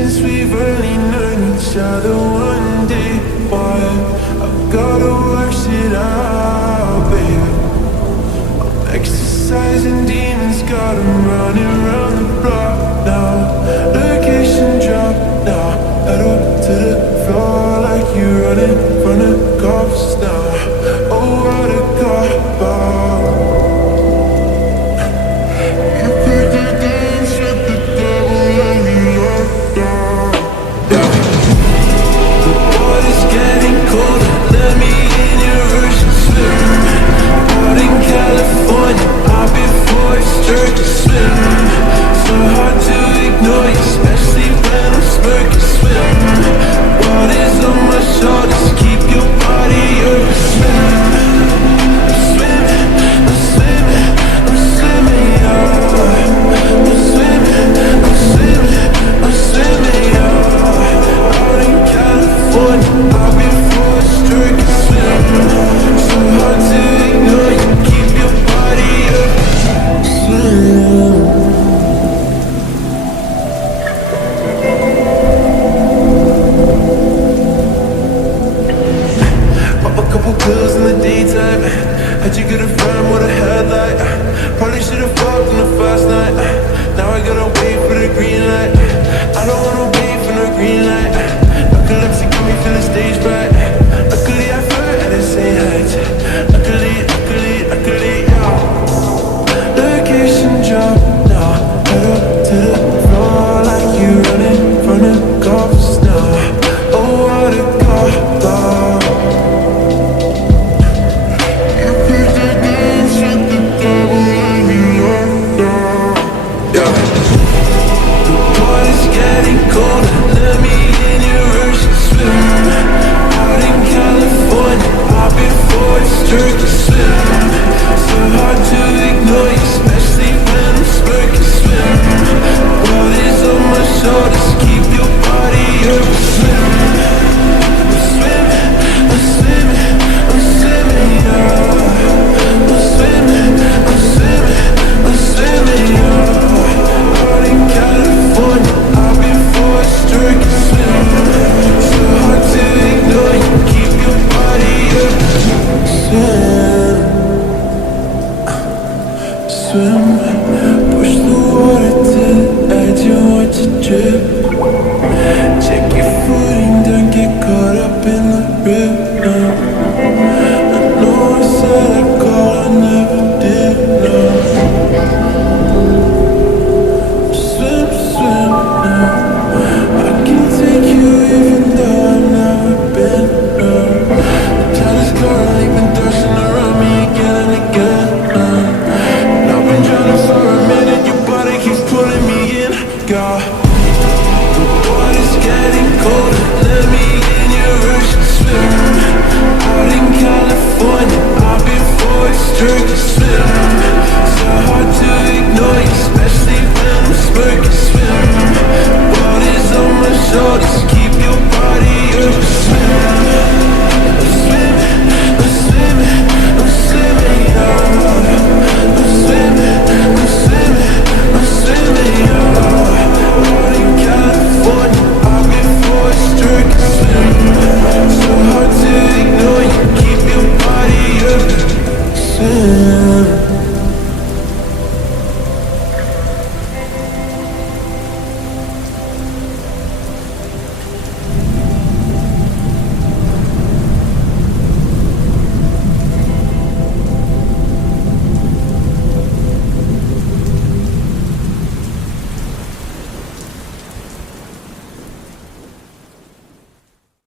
since we've only known each other one day. Why I've gotta work shit out, baby. I'm exercising demons, got 'em running round the block now. Location drop now, pedal to the floor like you running from the cops now. Oh, what a cop out. You pick the dance with the devil and you locked down. Yeah. The water's getting colder, let me in your ocean swim. Out in California, I'll be forced to swim. So hard to ignore you, especially when I'm smirking. Swim. Water's on my shoulders, keep your body over. Swim. I'm swimming, I'm swimming, I'm swimming, yeah. I'm swimming, I'm swimming, I'm swimming, yeah. Out in California, I'll be forced to swim. So hard to ignore you, keep your body over. Swim. Pop a couple pills in the daytime. How'd you get a friend with a headlight? Probably should've fucked on the first night. Now I gotta wait for the green light. I don't wanna wait for no green light. Narcolepsy got me feeling stage fright. Luckily I flirt at the same height. Luckily, yeah. Location drop now, pedal to the floor like you running from the cops now. Oh, what a cop out. You pick the dance with the devil and you locked down. Yeah. The water's getting colder, let me in your ocean swim. Out in California, I'll be forced to swim. So hard to ignore you, especially when I'm smirking. Swim. Water's on my shoulders, keep your body over. Swim. I'm swimming, I'm swimming, I'm swimming, yeah. I'm swimming, I'm swimming, I'm swimming, yeah. Out in California, I'll be forced to swim. So hard to ignore you, keep your body over. Swim. Swim, push the water to the edge and watch it drip.